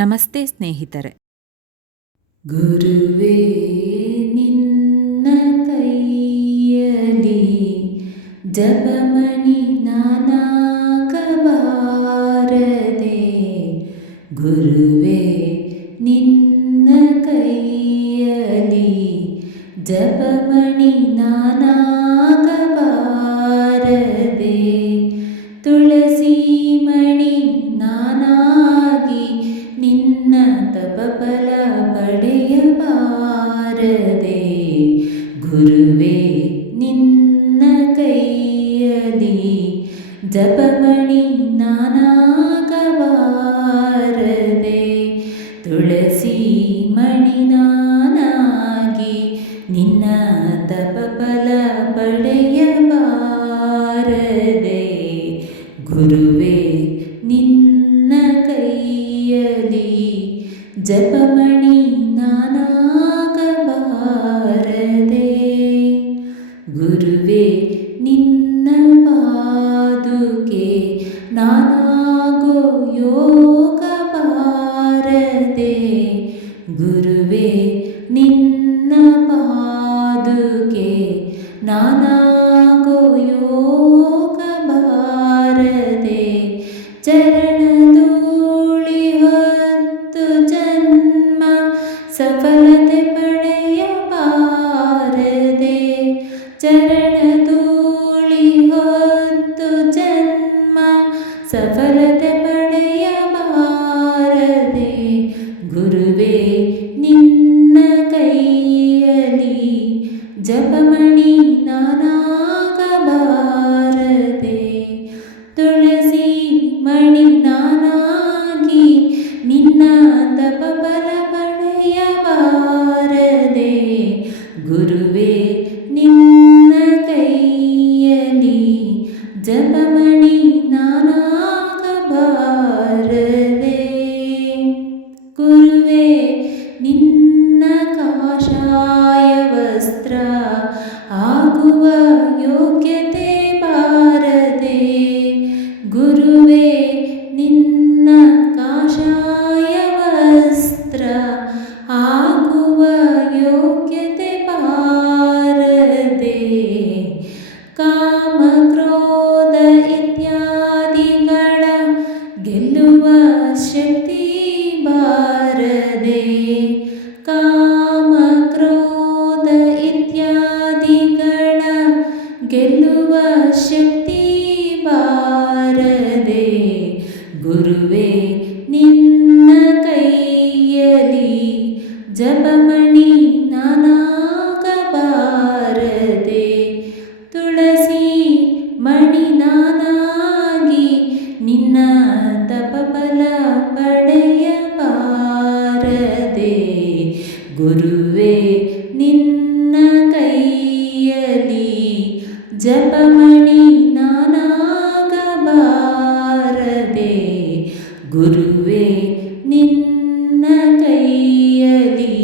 ನಮಸ್ತೆ ಸ್ನೇಹಿತರೆ. ಗುರುವೇ ನಿನ್ನ ಕೈಯಲಿ ಜಪಮಣಿ ನಾನಾಗಬಾರದೆ. ಗುರುವೇ ನಿನ್ನ ಕೈಯಲಿ ಜಪಮಣಿ ನಾನಾಗಬಾರದೆ. ತುಳಸಿ ಮಣಿ ನಾನಾಗಿ ನಿನ್ನ ತಪಫಲ ಪಡೆಯಬಾರದೆ. ಗುರುವೇ ನಿನ್ನ ಕೈಯಲಿ ಜಪಮಣಿ ನಾನಾಗಬಾರದೆ. ತುಳಸಿ ಮಣಿ ನಾನಾಗಿ ನಿನ್ನ ತಪಫಲ ಪಡೆಯಬಾರದೆ. ಗುರುವೇ ನಿನ್ನ ಕೈಯಲಿ ಜಪಮಣಿ ನಾನಾಗಬಾರದೆ. ಗುರುವೇ ನಿನ್ನ ಪಾದುಕೆ ನಾನಾಗೋ ಯೋಗ ಬಾರದೆ. ಗುರುವೇ ನಿನ್ನ ಪಾದುಕೆ ನಾನಾಗೋ ಯೋಗ ಬಾರದೆ. ಚರಣಧೂಳಿ ಹೊತ್ತು ಜನ್ಮ ಸಫಲತೆ ಪಡೆಯಬಾರದೆ. ಚರಣಧೂಳಿ ಹೊತ್ತು ಜನ್ಮ ಸಫಲತೆ ಪಡೆಯಬಾರದೆ. ಗುರುವೇ ನಿನ್ನ ಕೈಯಲಿ ಜಪಮಣಿ ನಾನಾಗಬಾರದೆ. ತುಳಸಿ ಮಣಿ ನಾನಾಗಿ ನಿನ್ನ ತಪಫಲ ಪಡೆಯಬಾರದೆ. ಗುರುವೇ ನಿನ್ನ ಕೈಯಲಿ ಜಪಮಣಿ ನಾನಾಗಬಾರದೆ. ಗುರುವೇ ನಿನ್ನ ಕಾಷಾಯ ವಸ್ತ್ರ ಆಗುವ ಯೋಗ್ಯತೆ ಬಾರದೆ. ಗುರುವೇ ನಿನ್ನ ಕಾಷಾಯ ವಸ್ತ್ರ ಆಗುವ ಯೋಗ್ಯತೆ ಬಾರದೆ. ಕಾಮ ಕ್ರೋಧ ಇತ್ಯಾದಿಗಳ ಗೆಲ್ಲುವ ಶಕ್ತಿ ಬಾರದೆ. ಕಾಮ ಕ್ರೋಧ ಇತ್ಯಾದಿಗಳ ಗೆಲ್ಲುವ ಶಕ್ತಿ ಬಾರದೆ. ಗುರುವೇ ನಿನ್ನ ಕೈಯಲಿ ಜಪಮಣಿ ನಾನಾಗಬಾರದೆ. ತುಳಸಿ ಮಣಿ ನಾನಾಗಿ ನಿನ್ನ ತಪಫಲ ಪಡೆಯಬಾರದೆ. ಗುರುವೇ ನಿನ್ನ ಕೈಯಲಿ ಜಪಮಣಿ ನಾನಾಗಬಾರದೆ. ಗುರುವೇ ನಿನ್ನ ಕೈಯಲಿ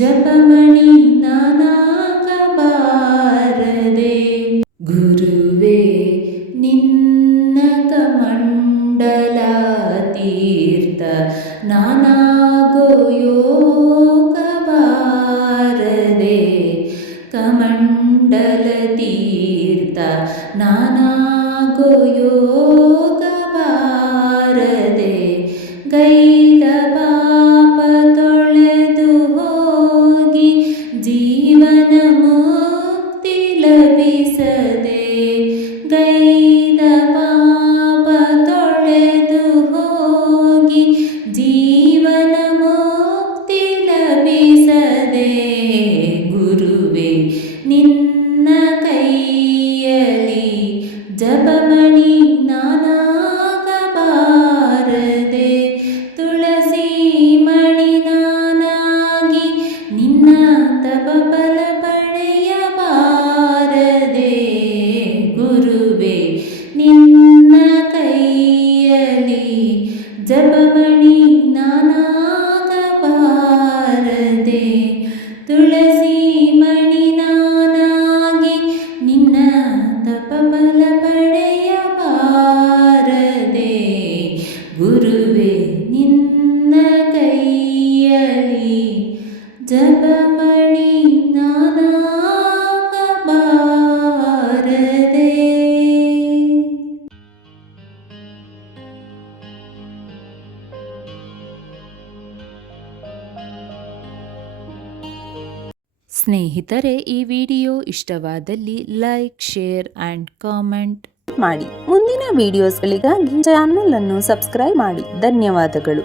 ಜಪಮಣಿ ನಾನಾಗಬಾರದೆ. ಗುರುವೇ ನಿನ್ನ ಕಮಂಡಲ ತೀರ್ಥ ನಾನಾಗೋ ಯೋಗ ಬಾರದೆ. ಕಮಂಡಲ ತೀರ್ಥ ನಾನಾಗೋ ಯೋಗ ಬಾರದೆ. ಗೈದ ಪಾಪ ತೊಳೆದು ಹೋಗಿ ಜೀವನ ಮುಕ್ತಿ ಲಭಿಸದೆ. ಗೈದ ಪಾಪ ತೊಳೆದು ಹೋಗಿ ಜೀವನ ಮುಕ್ತಿ ಲಭಿಸದೆ. ಗುರುವೇ ನಿನ್ನ ಕೈಯಲಿ ಜಪಮಣಿ ನಾನಾಗಬಾರದೆ. ತುಳಸಿ ಮಣಿ ನಾನಾಗಿ ನಿನ್ನ ತಪಫಲ ಪಡೆಯಬಾರದೆ. ಗುರುವೇ ನಿನ್ನ ಕೈಯಲಿ ಜಪಮಣಿ ನಾನಾಗಬಾರದೆ. ತುಳಸಿ ಮಣಿ ನಾನಾಗಿ ನಿನ್ನ ತಪಫಲ ಪಡೆಯಬಾರದೆ. ಸ್ನೇಹಿತರೆ, ಈ ವಿಡಿಯೋ ಇಷ್ಟವಾದಲ್ಲಿ ಲೈಕ್, ಶೇರ್ ಆ್ಯಂಡ್ ಕಾಮೆಂಟ್ ಮಾಡಿ. ಮುಂದಿನ ವಿಡಿಯೋಸ್ಗಳಿಗಾಗಿ ಚಾನಲ್ ಅನ್ನು ಸಬ್ಸ್ಕ್ರೈಬ್ ಮಾಡಿ. ಧನ್ಯವಾದಗಳು.